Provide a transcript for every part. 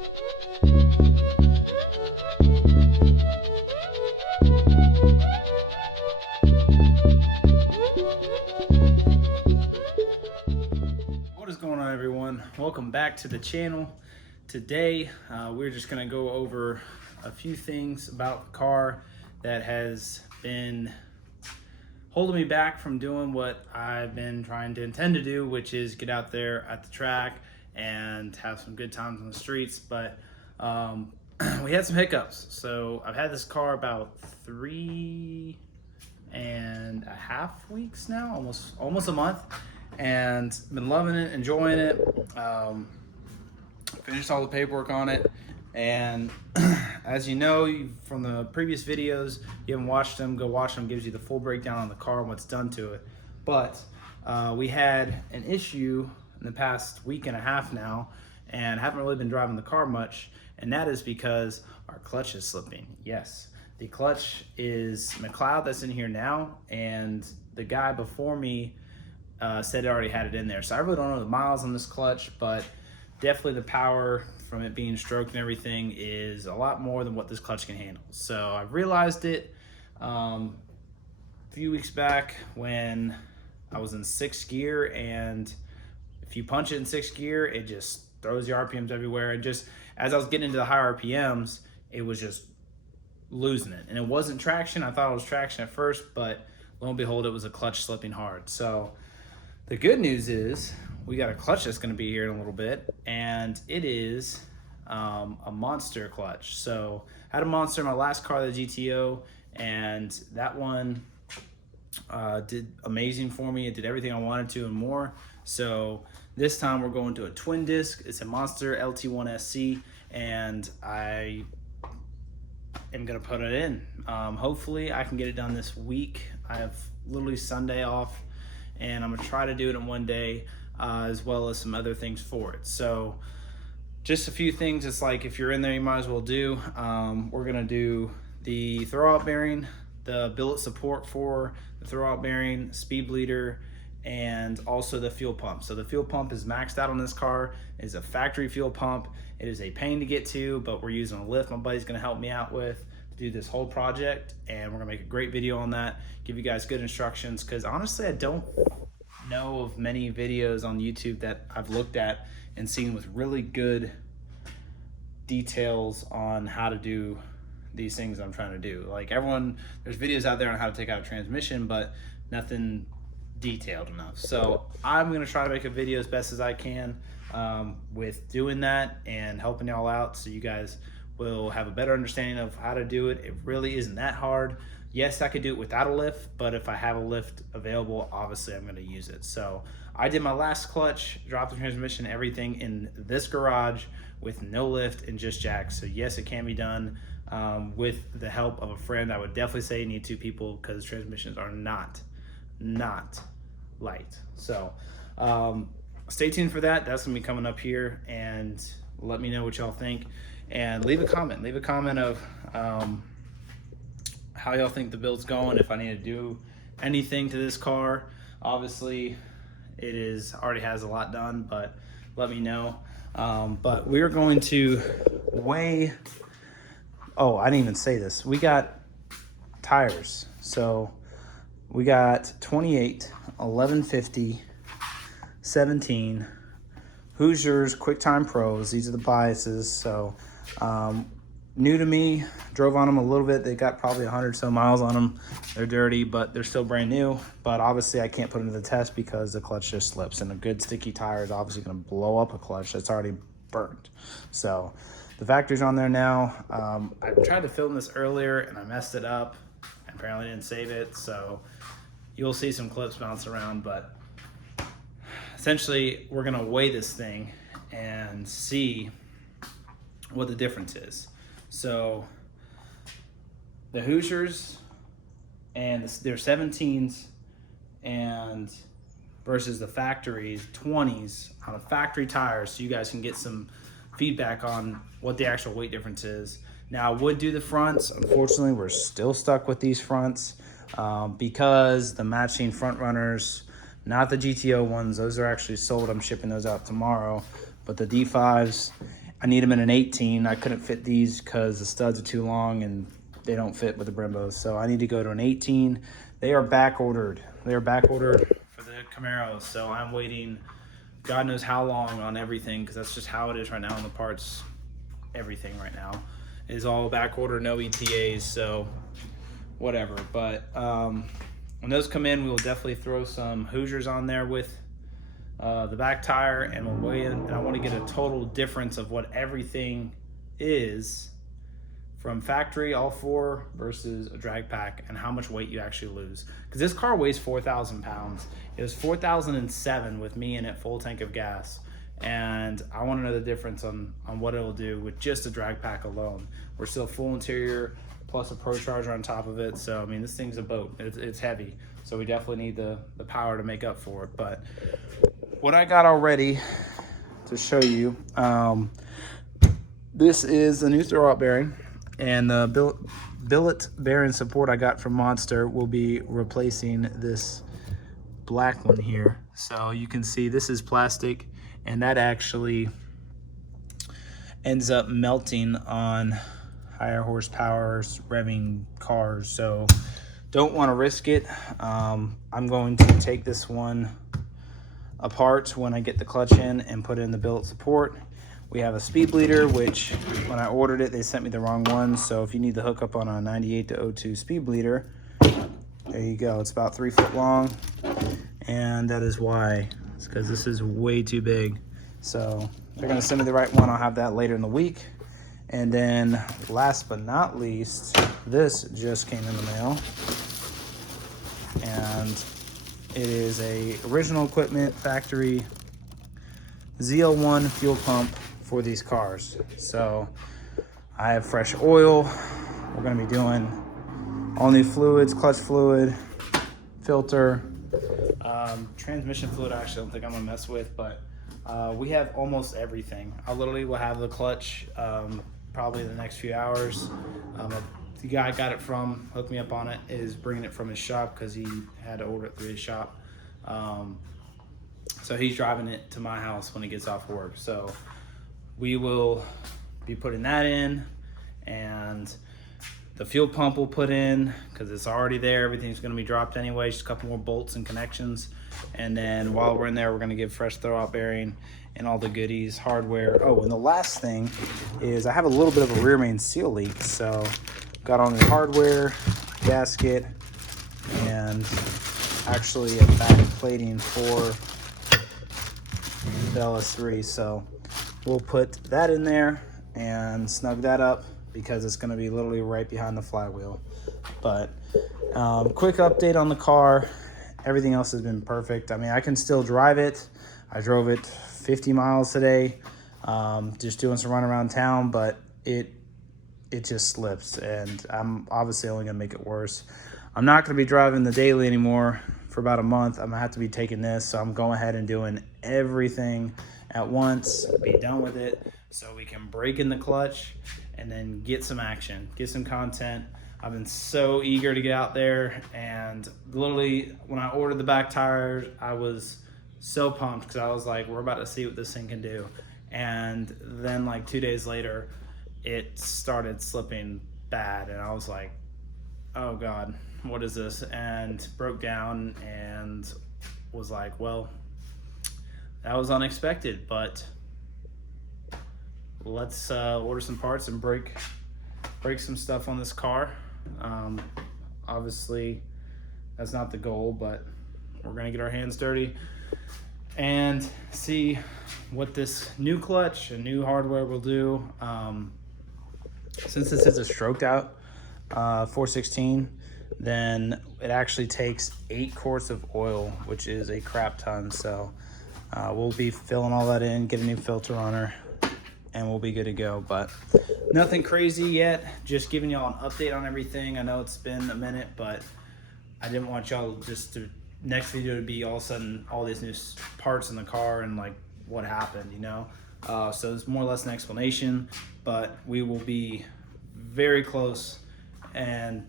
What is going on, everyone? Welcome back to the channel. Today we're just going to go over a few things about the car that has been holding me back from doing what I've been trying to intend to do, which is get out there at the track and have some good times on the streets. But we had some hiccups. So I've had this car about 3.5 weeks now, almost a month, and been loving it, enjoying it. Finished all the paperwork on it, and as you know from the previous videos, you haven't watched them, go watch them. Gives you the full breakdown on the car and what's done to it. But we had an issue in the past week and a half now, and haven't really been driving the car much, and that is because our clutch is slipping. Yes, the clutch is McLeod that's in here now, and the guy before me said it already had it in there. So I really don't know the miles on this clutch, but definitely the power from it being stroked and everything is a lot more than what this clutch can handle. So I realized it a few weeks back when I was in 6th gear, and if you punch it in 6th gear, it just throws the RPMs everywhere. And just as I was getting into the high RPMs, it was just losing it. And it wasn't traction. I thought it was traction at first, but lo and behold, it was a clutch slipping hard. So the good news is we got a clutch that's going to be here in a little bit, and it is a monster clutch. So I had a monster in my last car, the GTO, and that one did amazing for me. It did everything I wanted to and more. So this time we're going to a twin disc. It's a Monster LT1SC, and I am going to put it in. Hopefully I can get it done this week. I have literally Sunday off, and I'm gonna try to do it in one day, as well as some other things for it. So just a few things. It's like, if you're in there, you might as well do. We're gonna do the throwout bearing, the billet support for the throwout bearing, speed bleeder, and also the fuel pump. So the fuel pump is maxed out on this car. It is a factory fuel pump. It is a pain to get to, but we're using a lift my buddy's gonna help me out with to do this whole project, and we're gonna make a great video on that, give you guys good instructions, because honestly I don't know of many videos on YouTube that I've looked at and seen with really good details on how to do these things I'm trying to do. Like, everyone, there's videos out there on how to take out a transmission, but nothing detailed enough. So I'm gonna try to make a video as best as I can with doing that and helping y'all out, so you guys will have a better understanding of how to do it. It really isn't that hard. Yes, I could do it without a lift, but if I have a lift available, obviously I'm gonna use it. So I did my last clutch, dropped the transmission, everything in this garage with no lift and just jacks. So yes, it can be done with the help of a friend. I would definitely say you need 2 people, because transmissions are not light. So stay tuned for that. That's gonna be coming up here, and let me know what y'all think, and leave a comment of how y'all think the build's going, if I need to do anything to this car. Obviously it is already has a lot done, but let me know. But we're going to weigh, oh, I didn't even say this, we got tires. So we got 28, 1150, 17 Hoosiers QuickTime Pros. These are the biases. So new to me, drove on them a little bit. They got probably 100 so miles on them. They're dirty, but they're still brand new. But obviously I can't put them to the test because the clutch just slips, and a good sticky tire is obviously going to blow up a clutch that's already burnt. So the factory's on there now. I tried to film this earlier and I messed it up. I apparently didn't save it, so you'll see some clips bounce around. But essentially we're going to weigh this thing and see what the difference is. So the Hoosiers and their 17s and versus the factories 20s on a factory tire, so you guys can get some feedback on what the actual weight difference is. Now I would do the fronts. Unfortunately, we're still stuck with these fronts because the matching front runners, not the GTO ones, those are actually sold. I'm shipping those out tomorrow. But the D5s I need them in an 18. I couldn't fit these because the studs are too long and they don't fit with the Brembos. So I need to go to an 18. They are back ordered. They are back ordered for the Camaros. So I'm waiting God knows how long on everything, because that's just how it is right now on the parts. Everything right now is all back order, no ETAs. So whatever. But when those come in, we will definitely throw some Hoosiers on there with the back tire, and we'll weigh in. And I want to get a total difference of what everything is from factory, all four, versus a drag pack, and how much weight you actually lose. Because this car weighs 4,000 pounds. It was 4,007 with me in it, full tank of gas. And I want to know the difference on what it'll do with just a drag pack alone. We're still full interior, plus a Procharged on top of it. So, I mean, this thing's a boat. It's heavy. So we definitely need the power to make up for it. But what I got already to show you, this is a new throwout bearing. And the billet bearing support I got from Monster will be replacing this black one here. So you can see this is plastic, and that actually ends up melting on higher horsepower revving cars. So don't want to risk it. I'm going to take this one apart when I get the clutch in and put in the billet support. We have a speed bleeder, which when I ordered it, they sent me the wrong one. So if you need the hookup on a 98 to 02 speed bleeder, there you go. It's about 3 foot long. And that is why. It's because this is way too big. So they're going to send me the right one. I'll have that later in the week. And then last but not least, this just came in the mail. And it is a original equipment factory ZL1 fuel pump for these cars. So I have fresh oil. We're going to be doing all new fluids, clutch fluid, filter, transmission fluid. I actually don't think I'm going to mess with, but we have almost everything. I literally will have the clutch probably the next few hours. The guy I got it from, hooked me up on it, is bringing it from his shop because he had to order it through his shop. So he's driving it to my house when he gets off work. So we will be putting that in, and the fuel pump will put in because it's already there. Everything's going to be dropped anyway, just a couple more bolts and connections. And then while we're in there, we're going to give fresh throwout bearing and all the goodies, hardware. Oh, and the last thing is I have a little bit of a rear main seal leak. So got on the hardware, gasket, and actually a back plating for the LS3. So we'll put that in there and snug that up because it's going to be literally right behind the flywheel. But quick update on the car. Everything else has been perfect. I mean, I can still drive it. I drove it 50 miles today, just doing some run around town, but it just slips, and I'm obviously only going to make it worse. I'm not going to be driving the daily anymore for about a month. I'm going to have to be taking this, so I'm going ahead and doing everything at once, be done with it, so we can break in the clutch and then get some action, get some content. I've been so eager to get out there, and literally when I ordered the back tires, I was so pumped because I was like, we're about to see what this thing can do. And then like 2 days later, it started slipping bad, and I was like, oh God, what is this? And broke down and was like, well, that was unexpected, but let's order some parts and break some stuff on this car. Obviously that's not the goal, but we're gonna get our hands dirty and see what this new clutch and new hardware will do. Since this is a stroked out 416, then it actually takes 8 quarts of oil, which is a crap ton. So we'll be filling all that in, get a new filter on her, and we'll be good to go. But nothing crazy yet, just giving y'all an update on everything. I know it's been a minute, but I didn't want y'all just to next video to be all of a sudden all these new parts in the car and like what happened, you know. So it's more or less an explanation, but we will be very close and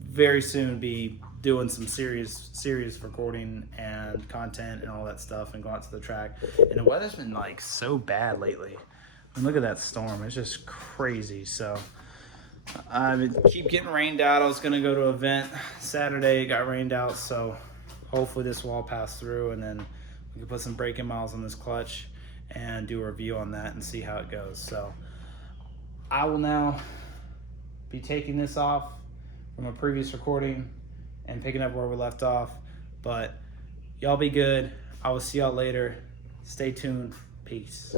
very soon be doing some serious recording and content and all that stuff and go out to the track. And the weather's been like so bad lately. And look at that storm. It's just crazy. So I keep getting rained out. I was going to go to an event Saturday. It got rained out. So hopefully this will all pass through, and then we can put some braking miles on this clutch and do a review on that and see how it goes. So I will now be taking this off from a previous recording and picking up where we left off. But y'all be good. I will see y'all later. Stay tuned. Peace.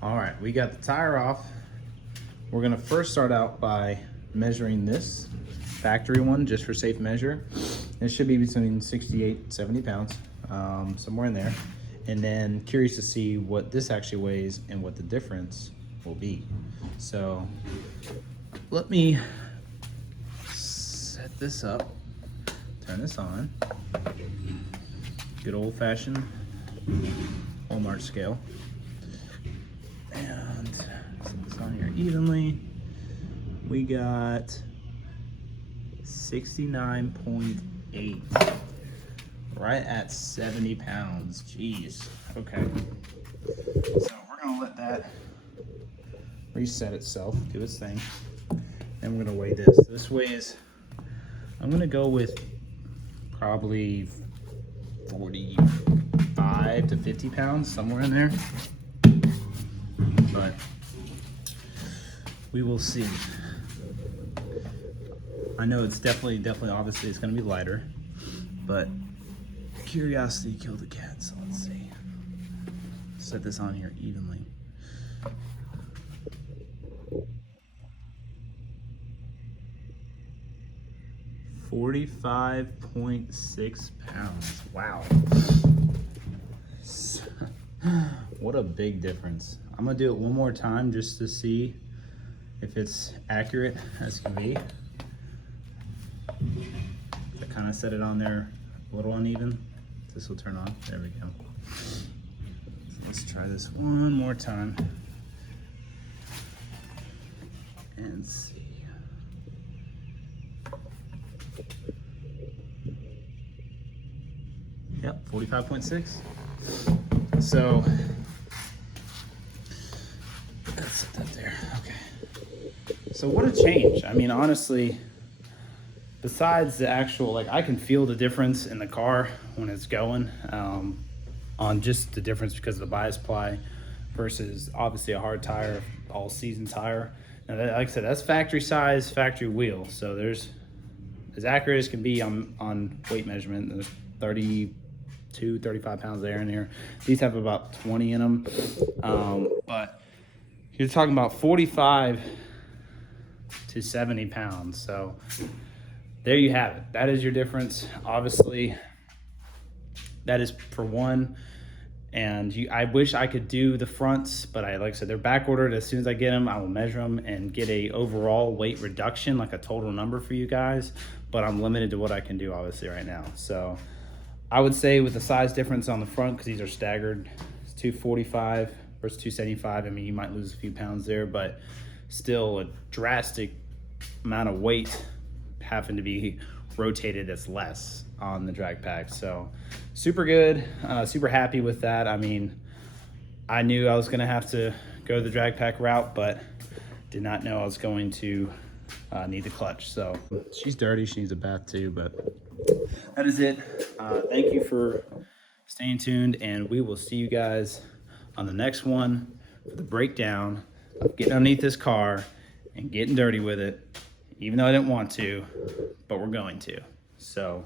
All right, we got the tire off. We're gonna first start out by measuring this factory one just for safe measure. It should be between 68, 70 pounds, somewhere in there. And then curious to see what this actually weighs and what the difference will be. So let me set this up, turn this on. Good old fashioned Walmart scale. And set this on here evenly. We got 69.8, right at 70 pounds. Jeez. Okay. So we're gonna let that reset itself, do its thing. And we're gonna weigh this. This weighs, I'm gonna go with probably 45 to 50 pounds, somewhere in there. But we will see. I know it's definitely, obviously it's gonna be lighter, but curiosity killed the cat, so let's see. Set this on here evenly. $45.6 pounds. Wow. What a big difference. I'm gonna do it one more time just to see if it's accurate as can be. I kind of set it on there a little uneven. This will turn on. There we go. So let's try this one more time and see. Yep, 45.6. So let's set that there. Okay. So what a change. I mean, honestly, besides the actual, like, I can feel the difference in the car when it's going, on just the difference because of the bias ply versus obviously a hard tire, all season tire. Now, that, like I said, that's factory size, factory wheel. So there's as accurate as can be on weight measurement. There's 32, 35 pounds there in here. These have about 20 in them. But you're talking about 45 to 70 pounds. So there you have it. That is your difference. Obviously, that is for one. And I wish I could do the fronts, but like I said, they're back ordered. As soon as I get them, I will measure them and get a overall weight reduction, like a total number for you guys. But I'm limited to what I can do, obviously, right now. So I would say with the size difference on the front, because these are staggered, it's 245 versus 275. I mean, you might lose a few pounds there, but still a drastic amount of weight having to be rotated that's less on the drag pack. So super good, super happy with that. I mean, I knew I was gonna have to go the drag pack route, but did not know I was going to need the clutch. So she's dirty, she needs a bath too, but that is it. Thank you for staying tuned, and we will see you guys on the next one for the breakdown of getting underneath this car and getting dirty with it, even though I didn't want to, but we're going to. So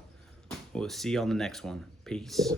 we'll see you on the next one. Peace.